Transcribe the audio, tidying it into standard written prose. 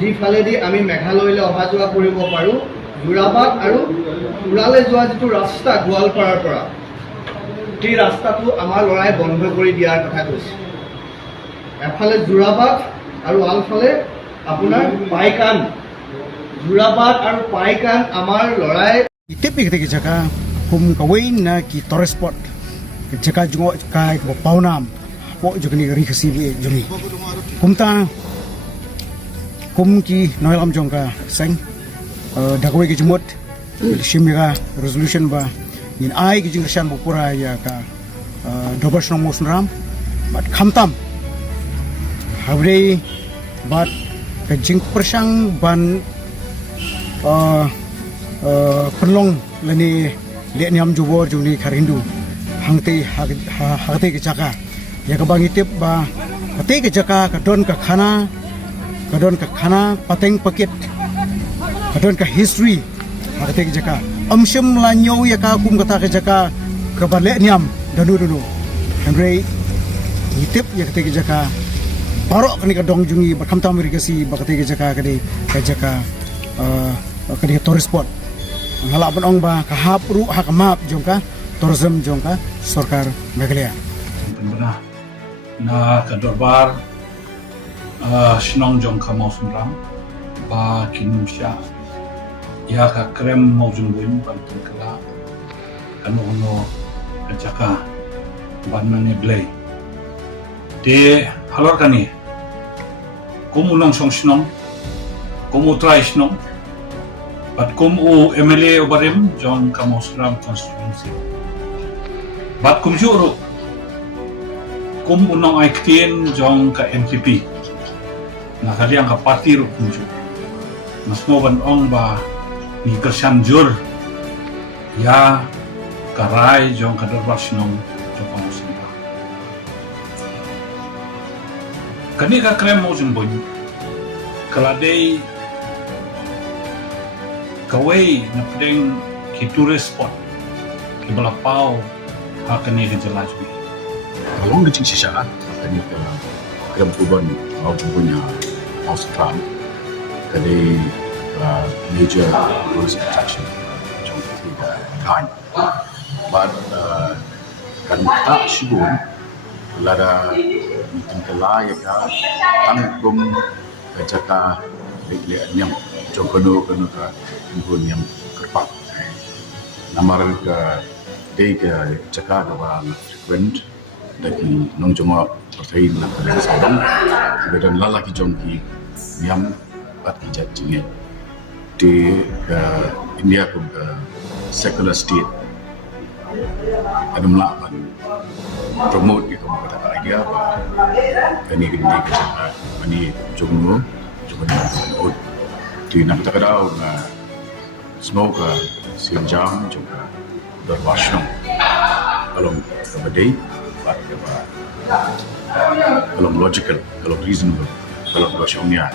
যিফালেদি আমি মেঘালয়লৈ অহা যোৱা কৰিব পাৰোঁ। যোৰাবাট আৰু তুৰালৈ যোৱা যিটো ৰাস্তা গোৱালপাৰাৰ পৰা, সেই ৰাস্তাটো আমাৰ ল'ৰাই বন্ধ কৰি দিয়াৰ কথা কৈছে। এফালে যোৰাবাট আৰু আনফালে আপোনাৰ পাইকান। যোৰাবাট আৰু পাইকান আমাৰ ল'ৰাই itip kita jaka kum kawin na ki tourist spot jaka jungo kai ko paunam po jukni ri khasi bi juni kumta kum ki noilam jongka seng dakwe ki jumot shimira resolution ba in ai ki jingsan bupura ya ka dobas no musram bat khamtam havre bat ka jing persang ban penlong lani liat niam jubor juni karindu hangte ke jaka ya ka bang itip ba hate ke jaka ka don ka khana pateng pakit ka don ka history hate ke jaka amsham lanyo ya ka kum kata ke jaka ka ba liat niam danu andre itip ya hate ke jaka parok kani ka dong jungi ba khamta mirigasi ba hate ke jaka ka jaka kadi tourist spot ngalak benong ba kahap ru hakamap jongka tourism jongka sarkar Meghalaya benar na kadorbar shnong jongka mausumram ba kinusya ya ka krem maujumbuin bantu kala kanu kajaka banmane blay de halor kani komunang song shnong komu try shnong Bat kum u MLA Obarim John Kamosram constituency. Bat kum juru kum unang aiktien John ka NPP. Nakaliang ka parti ru kum juru. Mas mo ban ong ba ni kersan jur ya karai John ka dorbar sinong John Kamosram. Kani ka krem mo jumboy. Kaladei kawai na pedeng ki tourist spot ki balapau hakane ke jelas ni long ke cing sisa kani ke krem kuban au punya Australia kali major tourist attraction trong the kind but kan tak sibun lada tingkala ya ka tanggung jaka le nyam trong kono ka pun yang kerpak namar ke day ke jaka dawa frequent dari nong joma pertain na kala sabang kemudian lalaki jongki yang bat ki jajinge di India ke secular state adum lapan promote di kamu kata idea ini ke jaka ini jomo di nak tak ada na semoga siang jam juga berwasong kalau kemudian kalau logical kalau reasonable kalau berwasongnya